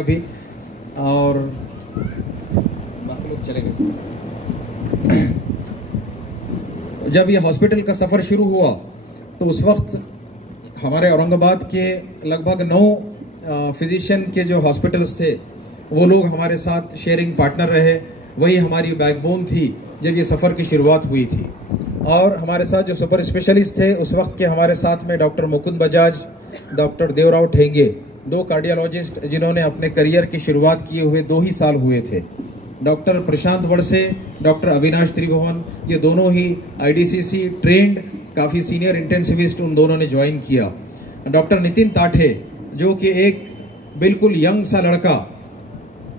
अभी, और बाकी लोग चले गए। जब ये हॉस्पिटल का सफ़र शुरू हुआ तो उस वक्त हमारे औरंगाबाद के लगभग 9 फिजिशियन के जो हॉस्पिटल्स थे वो लोग हमारे साथ शेयरिंग पार्टनर रहे। वही हमारी बैकबोन थी जब ये सफ़र की शुरुआत हुई थी। और हमारे साथ जो सुपर स्पेशलिस्ट थे उस वक्त के हमारे साथ में doctor Mukund Bajaj, doctor Devrao ठेंगे, 2 cardiologist जिन्होंने अपने करियर की शुरुआत किए हुए 2 ही साल हुए थे। डॉक्टर प्रशांत वड़से, डॉक्टर अविनाश त्रिभुवन, ये दोनों ही IDCC ट्रेंड काफ़ी सीनियर इंटेंसिविस्ट उन दोनों ने ज्वाइन किया। डॉक्टर नितिन ताठे जो कि एक बिल्कुल यंग सा लड़का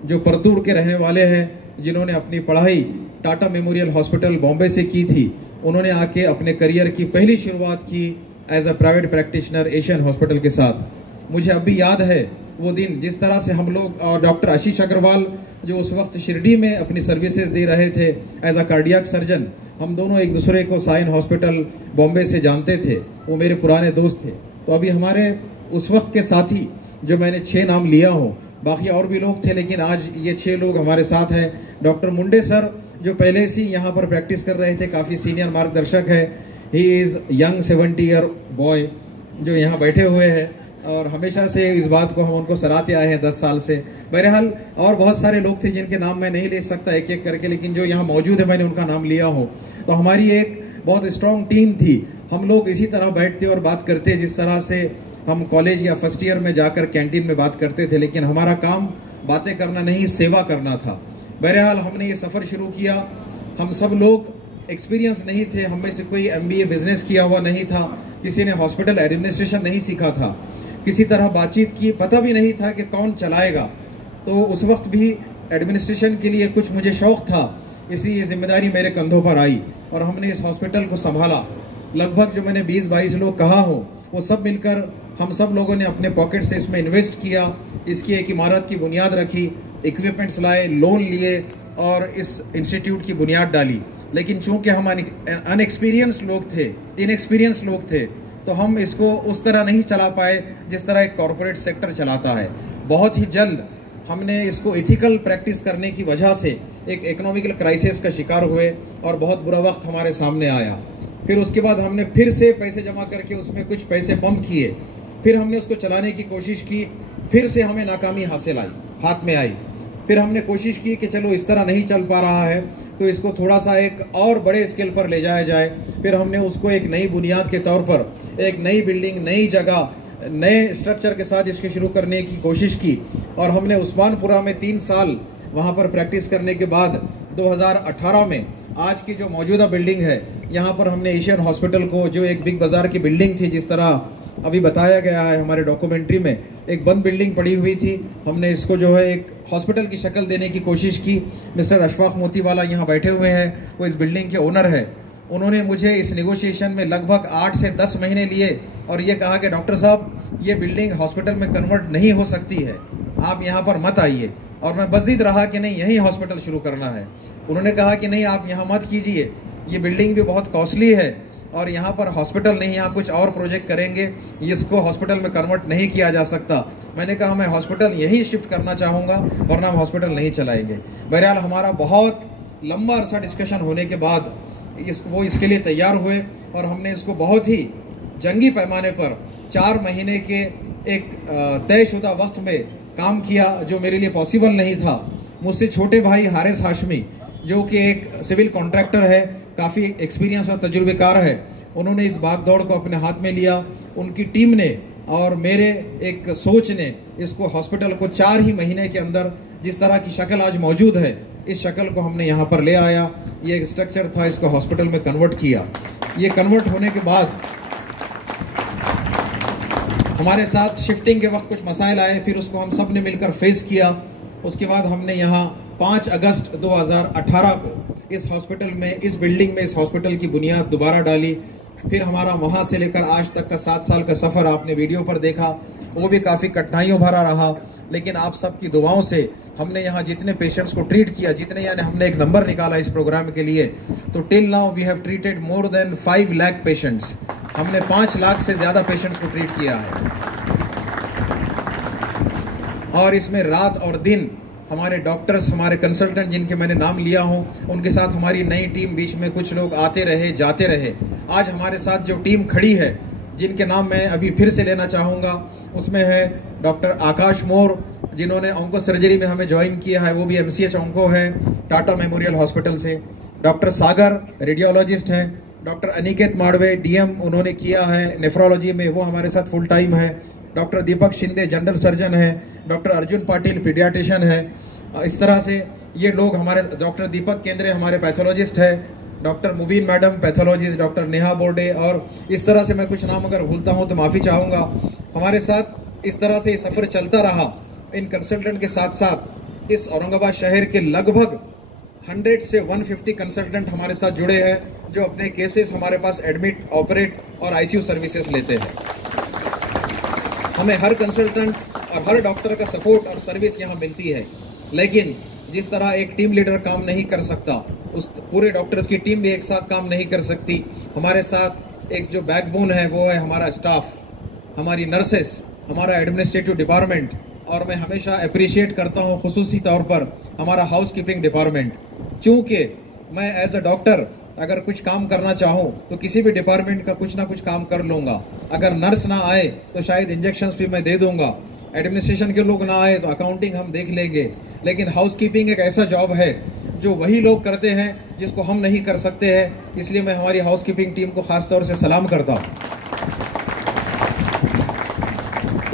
जो परतूड़ के रहने वाले हैं, जिन्होंने अपनी पढ़ाई टाटा मेमोरियल हॉस्पिटल बॉम्बे से की थी, उन्होंने आके अपने करियर की पहली शुरुआत की as a private practitioner Asian hospital के साथ। मुझे अब भी याद है वो दिन, जिस तरह से हम लोग, और डॉक्टर आशीष अग्रवाल जो उस वक्त शिरडी में अपनी सर्विसेज दे रहे थे एज अ कार्डियक सर्जन, हम दोनों एक दूसरे को साइन हॉस्पिटल बॉम्बे से जानते थे, वो मेरे पुराने दोस्त थे। तो अभी हमारे उस वक्त के साथी जो मैंने 6 नाम लिया हूँ, बाकी और भी लोग थे लेकिन आज ये 6 लोग हमारे साथ हैं। डॉक्टर मुंडे सर जो पहले से यहाँ पर प्रैक्टिस कर रहे थे, काफ़ी सीनियर मार्गदर्शक है। He is young 70 year boy जो यहाँ बैठे हुए हैं, और हमेशा से इस बात को हम उनको सराहते आए हैं 10 साल से। बहरहाल और बहुत सारे लोग थे जिनके नाम मैं नहीं ले सकता एक एक करके, लेकिन जो यहाँ मौजूद है मैंने उनका नाम लिया हो। तो हमारी एक बहुत स्ट्रॉन्ग टीम थी। हम लोग इसी तरह बैठते और बात करते जिस तरह से हम कॉलेज या फर्स्ट ईयर में जाकर कैंटीन में बात करते थे, लेकिन हमारा काम बातें करना नहीं, सेवा करना था। बहरहाल हमने ये सफ़र शुरू किया। हम सब लोग एक्सपीरियंस नहीं थे, हम में से कोई MBA बिजनेस किया हुआ नहीं था, किसी ने हॉस्पिटल एडमिनिस्ट्रेशन नहीं सीखा था, किसी तरह बातचीत की पता भी नहीं था कि कौन चलाएगा। तो उस वक्त भी एडमिनिस्ट्रेशन के लिए कुछ मुझे शौक़ था, इसलिए ये जिम्मेदारी मेरे कंधों पर आई और हमने इस हॉस्पिटल को संभाला। लगभग जो मैंने 20-22 लोग कहा हो, वो सब मिलकर हम सब लोगों ने अपने पॉकेट से इसमें इन्वेस्ट किया। इसकी एक इमारत की बुनियाद रखी, इक्विपमेंट्स लाए, लोन लिए और इस इंस्टीट्यूट की बुनियाद डाली। लेकिन चूंकि हम अनएक्सपीरियंस लोग थे, इनएक्सपीरियंस लोग थे, तो हम इसको उस तरह नहीं चला पाए जिस तरह एक कॉरपोरेट सेक्टर चलाता है। बहुत ही जल्द हमने इसको एथिकल प्रैक्टिस करने की वजह से एक इकोनॉमिकल क्राइसिस का शिकार हुए और बहुत बुरा वक्त हमारे सामने आया। फिर उसके बाद हमने फिर से पैसे जमा करके उसमें कुछ पैसे पंप किए, फिर हमने उसको चलाने की कोशिश की, फिर से हमें नाकामी हाथ में आई। फिर हमने कोशिश की कि चलो इस तरह नहीं चल पा रहा है तो इसको थोड़ा सा एक और बड़े स्केल पर ले जाया जाए। फिर हमने उसको एक नई बुनियाद के तौर पर एक नई बिल्डिंग, नई जगह, नए स्ट्रक्चर के साथ इसको शुरू करने की कोशिश की और हमने उस्मानपुरा में 3 साल वहाँ पर प्रैक्टिस करने के बाद 2018 में आज की जो मौजूदा बिल्डिंग है, यहाँ पर हमने एशियन हॉस्पिटल को, जो एक बिग बाज़ार की बिल्डिंग थी, जिस तरह अभी बताया गया है हमारे डॉक्यूमेंट्री में, एक बंद बिल्डिंग पड़ी हुई थी, हमने इसको जो है एक हॉस्पिटल की शक्ल देने की कोशिश की। मिस्टर अशफाक मोतीवाला यहाँ बैठे हुए हैं, वो इस बिल्डिंग के ओनर है। उन्होंने मुझे इस नेगोशिएशन में लगभग 8 से 10 महीने लिए और ये कहा कि डॉक्टर साहब ये बिल्डिंग हॉस्पिटल में कन्वर्ट नहीं हो सकती है, आप यहाँ पर मत आइए। और मैं बज़िद रहा कि नहीं, यहीं हॉस्पिटल शुरू करना है। उन्होंने कहा कि नहीं, आप यहाँ मत कीजिए, ये बिल्डिंग भी बहुत कॉस्टली है और यहाँ पर हॉस्पिटल नहीं, यहाँ कुछ और प्रोजेक्ट करेंगे, इसको हॉस्पिटल में कन्वर्ट नहीं किया जा सकता। मैंने कहा मैं हॉस्पिटल यहीं शिफ्ट करना चाहूँगा वरना हम हॉस्पिटल नहीं चलाएंगे। बहरहाल हमारा बहुत लंबा अरसा डिस्कशन होने के बाद वो इसके लिए तैयार हुए और हमने इसको बहुत ही जंगी पैमाने पर 4 महीने के एक तयशुदा वक्त में काम किया, जो मेरे लिए पॉसिबल नहीं था। मुझसे छोटे भाई हारिस हाशमी, जो कि एक सिविल कॉन्ट्रैक्टर है, काफ़ी एक्सपीरियंस और तजुर्बेकार है, उन्होंने इस भागदौड़ को अपने हाथ में लिया। उनकी टीम ने और मेरे एक सोच ने इसको हॉस्पिटल को 4 ही महीने के अंदर जिस तरह की शक्ल आज मौजूद है, इस शक्ल को हमने यहाँ पर ले आया। ये एक स्ट्रक्चर था, इसको हॉस्पिटल में कन्वर्ट किया। ये कन्वर्ट होने के बाद हमारे साथ शिफ्टिंग के वक्त कुछ मसाइल आए, फिर उसको हम सब ने मिलकर फेस किया। उसके बाद हमने यहाँ 5 अगस्त 2018 को इस हॉस्पिटल में, इस बिल्डिंग में, इस हॉस्पिटल की बुनियाद दोबारा डाली। फिर हमारा वहाँ से लेकर आज तक का 7 साल का सफ़र आपने वीडियो पर देखा, वो भी काफ़ी कठिनाइयों भरा रहा, लेकिन आप सबकी दुआओं से हमने यहाँ जितने पेशेंट्स को ट्रीट किया, जितने, यानी हमने एक नंबर निकाला इस प्रोग्राम के लिए, तो till now we have treated more than 5 lakh patients. हमने 5 लाख से ज़्यादा पेशेंट्स को ट्रीट किया है। और इसमें रात और दिन हमारे डॉक्टर्स, हमारे कंसल्टेंट जिनके मैंने नाम लिया हूं, उनके साथ हमारी नई टीम, बीच में कुछ लोग आते रहे जाते रहे। आज हमारे साथ जो टीम खड़ी है, जिनके नाम मैं अभी फिर से लेना चाहूँगा, उसमें है डॉक्टर आकाश मोर, जिन्होंने ऑन्को सर्जरी में हमें ज्वाइन किया है, वो भी MCH ऑन्को है टाटा मेमोरियल हॉस्पिटल से। डॉक्टर सागर रेडियोलॉजिस्ट हैं। डॉक्टर अनिकेत माड़वे DM उन्होंने किया है नेफ्रोलॉजी में, वो हमारे साथ फुल टाइम है। डॉक्टर दीपक शिंदे जनरल सर्जन है। डॉक्टर अर्जुन पाटिल पीडियाट्रिशियन है। इस तरह से ये लोग हमारे, डॉक्टर दीपक केंद्रे हमारे पैथोलॉजिस्ट है। डॉक्टर मुबीन मैडम पैथोलॉजिस्ट, डॉक्टर नेहा बोर्डे, और इस तरह से मैं कुछ नाम अगर भूलता हूँ तो माफ़ी चाहूँगा। हमारे साथ इस तरह से ये सफ़र चलता रहा। इन कंसल्टेंट के साथ साथ इस औरंगाबाद शहर के लगभग 100 से 150 कंसल्टेंट हमारे साथ जुड़े हैं, जो अपने केसेस हमारे पास एडमिट, ऑपरेट और ICU सर्विसेज लेते हैं। हमें हर कंसल्टेंट और हर डॉक्टर का सपोर्ट और सर्विस यहाँ मिलती है, लेकिन जिस तरह एक टीम लीडर काम नहीं कर सकता, उस पूरे डॉक्टर्स की टीम भी एक साथ काम नहीं कर सकती। हमारे साथ एक जो बैकबोन है वो है हमारा स्टाफ, हमारी नर्सेस, हमारा एडमिनिस्ट्रेटिव डिपार्टमेंट, और मैं हमेशा अप्रिशिएट करता हूँ खुसूसी तौर पर हमारा हाउस कीपिंग डिपार्टमेंट। चूँकि मैं एज अ डॉक्टर अगर कुछ काम करना चाहूँ तो किसी भी डिपार्टमेंट का कुछ ना कुछ काम कर लूँगा। अगर नर्स ना आए तो शायद इंजेक्शंस भी मैं दे दूंगा, एडमिनिस्ट्रेशन के लोग ना आए तो अकाउंटिंग हम देख लेंगे। लेकिन हाउस कीपिंग एक ऐसा जॉब है जो वही लोग करते हैं जिसको हम नहीं कर सकते हैं, इसलिए मैं हमारी हाउस कीपिंग टीम को खास तौर से सलाम करता हूँ।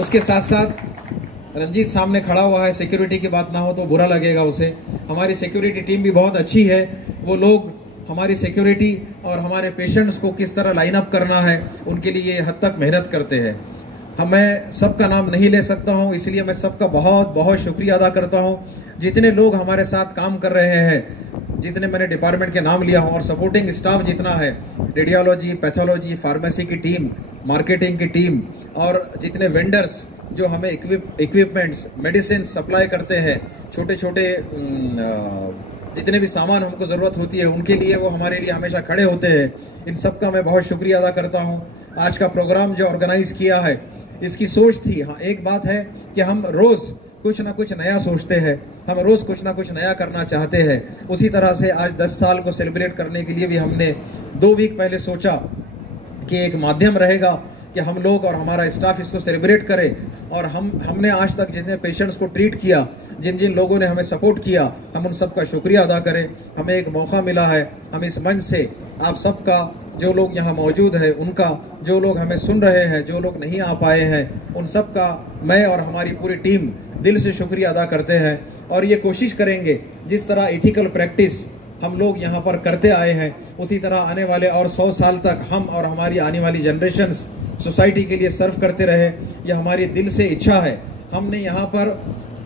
उसके साथ साथ रंजीत सामने खड़ा हुआ है, सिक्योरिटी की बात ना हो तो बुरा लगेगा उसे। हमारी सिक्योरिटी टीम भी बहुत अच्छी है। वो लोग हमारी सिक्योरिटी और हमारे पेशेंट्स को किस तरह लाइन अप करना है, उनके लिए ये हद तक मेहनत करते हैं। मैं सबका नाम नहीं ले सकता हूं, इसलिए मैं सबका बहुत बहुत शुक्रिया अदा करता हूं। जितने लोग हमारे साथ काम कर रहे हैं, जितने मैंने डिपार्टमेंट के नाम लिया हूं, और सपोर्टिंग स्टाफ जितना है, रेडियोलॉजी, पैथोलॉजी, फार्मेसी की टीम, मार्केटिंग की टीम, और जितने वेंडर्स जो हमें इक्विपमेंट्स, मेडिसिन सप्लाई करते हैं, छोटे छोटे जितने भी सामान हमको ज़रूरत होती है उनके लिए वो हमारे लिए हमेशा खड़े होते हैं, इन सब का मैं बहुत शुक्रिया अदा करता हूं। आज का प्रोग्राम जो ऑर्गेनाइज किया है, इसकी सोच थी, हाँ एक बात है कि हम रोज़ कुछ ना कुछ नया सोचते हैं, हम रोज़ कुछ ना कुछ नया करना चाहते हैं। उसी तरह से आज 10 साल को सेलिब्रेट करने के लिए भी हमने 2 वीक पहले सोचा कि एक माध्यम रहेगा कि हम लोग और हमारा स्टाफ इसको सेलिब्रेट करें, और हमने आज तक जितने पेशेंट्स को ट्रीट किया, जिन जिन लोगों ने हमें सपोर्ट किया, हम उन सब का शुक्रिया अदा करें। हमें एक मौका मिला है, हम इस मंच से आप सबका, जो लोग यहाँ मौजूद है उनका, जो लोग हमें सुन रहे हैं, जो लोग नहीं आ पाए हैं, उन सब का मैं और हमारी पूरी टीम दिल से शुक्रिया अदा करते हैं। और ये कोशिश करेंगे जिस तरह एथिकल प्रैक्टिस हम लोग यहाँ पर करते आए हैं, उसी तरह आने वाले और 100 साल तक हम और हमारी आने वाली जनरेशन्स सोसाइटी के लिए सर्व करते रहे। यह हमारी दिल से इच्छा है। हमने यहाँ पर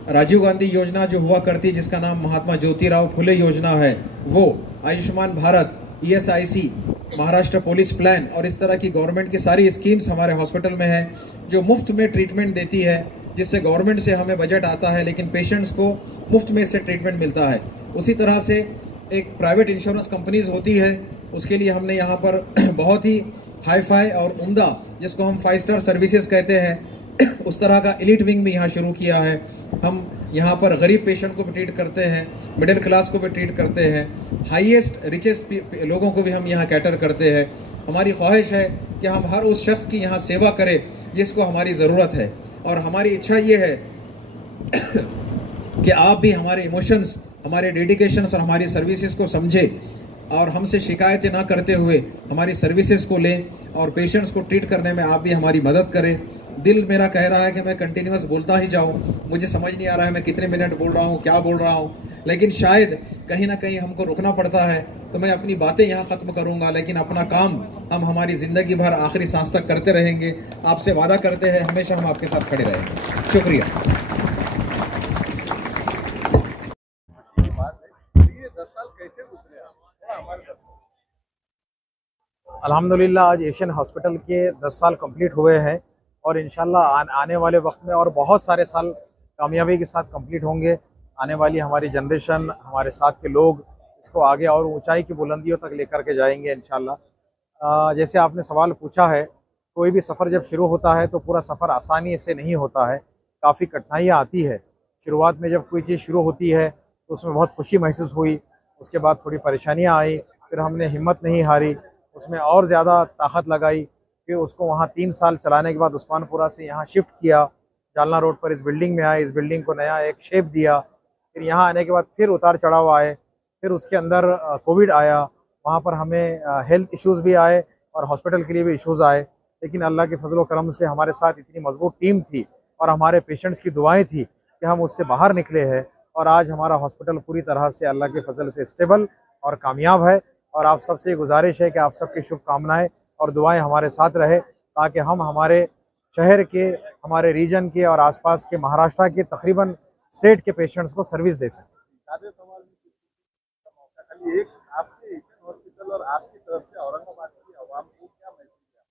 राजीव गांधी योजना जो हुआ करती, जिसका नाम महात्मा ज्योतिराव फुले योजना है, वो Ayushman Bharat, ESIC, Maharashtra police plan और इस तरह की गवर्नमेंट की सारी स्कीम्स हमारे हॉस्पिटल में है, जो मुफ्त में ट्रीटमेंट देती है, जिससे गवर्नमेंट से हमें बजट आता है लेकिन पेशेंट्स को मुफ्त में इससे ट्रीटमेंट मिलता है। उसी तरह से एक प्राइवेट इंश्योरेंस कंपनीज होती है, उसके लिए हमने यहाँ पर बहुत ही हाई फाई और उम्दा, जिसको हम 5 स्टार सर्विसेज कहते हैं, उस तरह का एलिट विंग भी यहाँ शुरू किया है। हम यहाँ पर गरीब पेशेंट को भी ट्रीट करते हैं, मिडिल क्लास को भी ट्रीट करते हैं, हाईएस्ट रिचेस्ट लोगों को भी हम यहाँ कैटर करते हैं। हमारी ख्वाहिश है कि हम हर उस शख्स की यहाँ सेवा करें जिसको हमारी ज़रूरत है, और हमारी इच्छा ये है कि आप भी हमारे इमोशंस, हमारे डेडिकेशंस और हमारी सर्विसेज को समझें, और हमसे शिकायतें ना करते हुए हमारी सर्विसेज को लें, और पेशेंट्स को ट्रीट करने में आप भी हमारी मदद करें। दिल मेरा कह रहा है कि मैं कंटिन्यूस बोलता ही जाऊं, मुझे समझ नहीं आ रहा है मैं कितने मिनट बोल रहा हूं, क्या बोल रहा हूं, लेकिन शायद कहीं ना कहीं हमको रुकना पड़ता है, तो मैं अपनी बातें यहाँ ख़त्म करूँगा, लेकिन अपना काम हम हमारी ज़िंदगी भर आखिरी सांस तक करते रहेंगे। आपसे वादा करते हैं हमेशा हम आपके साथ खड़े रहेंगे। शुक्रिया। अल्हम्दुलिल्लाह आज एशियन हॉस्पिटल के 10 साल कंप्लीट हुए हैं, और इंशाल्लाह आने वाले वक्त में और बहुत सारे साल कामयाबी के साथ कंप्लीट होंगे। आने वाली हमारी जनरेशन, हमारे साथ के लोग इसको आगे और ऊंचाई की बुलंदियों तक लेकर के जाएंगे इंशाल्लाह। जैसे आपने सवाल पूछा है, कोई भी सफ़र जब शुरू होता है तो पूरा सफ़र आसानी से नहीं होता है, काफ़ी कठिनाइयाँ आती है। शुरुआत में जब कोई चीज़ शुरू होती है तो उसमें बहुत खुशी महसूस हुई, उसके बाद थोड़ी परेशानियाँ आई, फिर हमने हिम्मत नहीं हारी, उसमें और ज़्यादा ताकत लगाई। फिर उसको वहाँ 3 साल चलाने के बाद उस्मानपुरा से यहाँ शिफ्ट किया, जालना रोड पर इस बिल्डिंग में आए, इस बिल्डिंग को नया एक शेप दिया। फिर यहाँ आने के बाद फिर उतार चढ़ाव आए, फिर उसके अंदर कोविड आया, वहाँ पर हमें हेल्थ इश्यूज़ भी आए और हॉस्पिटल के लिए भी इश्यूज़ आए। लेकिन अल्लाह के फजल व करम से हमारे साथ इतनी मजबूत टीम थी और हमारे पेशेंट्स की दुआएं थी कि हम उससे बाहर निकले हैं और आज हमारा हॉस्पिटल पूरी तरह से अल्लाह के फजल से स्टेबल और कामयाब है। और आप सबसे गुजारिश है कि आप सबकी शुभकामनाएं और दुआएं हमारे साथ रहे, ताकि हम हमारे शहर के, हमारे रीजन के और आसपास के महाराष्ट्र के तकरीबन स्टेट के पेशेंट्स को सर्विस दे सकें। एक आपके एशियन हॉस्पिटल और आपकी तरफ से औरंगाबाद की आवाम को क्या मैसेज है?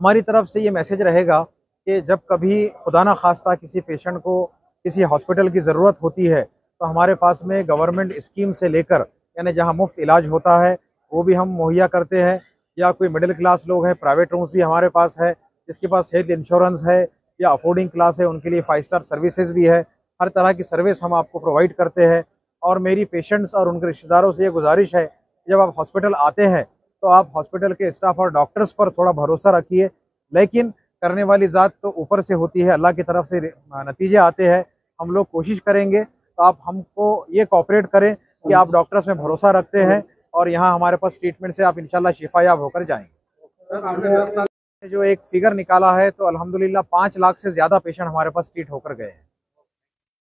हमारी तरफ से ये मैसेज रहेगा कि जब कभी खुदा ना खास्ता किसी पेशेंट को किसी हॉस्पिटल की ज़रूरत होती है तो हमारे पास में गवर्नमेंट स्कीम से लेकर, यानी जहां मुफ्त इलाज होता है वो भी हम मुहैया करते हैं, या कोई मिडिल क्लास लोग हैं, प्राइवेट रूम्स भी हमारे पास है, जिसके पास हेल्थ इंश्योरेंस है या अफोर्डिंग क्लास है, उनके लिए 5 स्टार सर्विसेज भी है। हर तरह की सर्विस हम आपको प्रोवाइड करते हैं। और मेरी पेशेंट्स और उनके रिश्तेदारों से ये गुजारिश है, जब आप हॉस्पिटल आते हैं तो आप हॉस्पिटल के स्टाफ और डॉक्टर्स पर थोड़ा भरोसा रखिए, लेकिन करने वाली ज़ात तो ऊपर से होती है, अल्लाह की तरफ से नतीजे आते हैं। हम लोग कोशिश करेंगे, तो आप हमको ये कोऑपरेट करें कि आप डॉक्टर्स में भरोसा रखते हैं और यहाँ हमारे पास ट्रीटमेंट से आप इंशाल्लाह शिफायाब होकर जाएंगे। जो एक फिगर निकाला है तो अल्हम्दुलिल्लाह 5 लाख से ज़्यादा पेशेंट हमारे पास ट्रीट होकर गए हैं।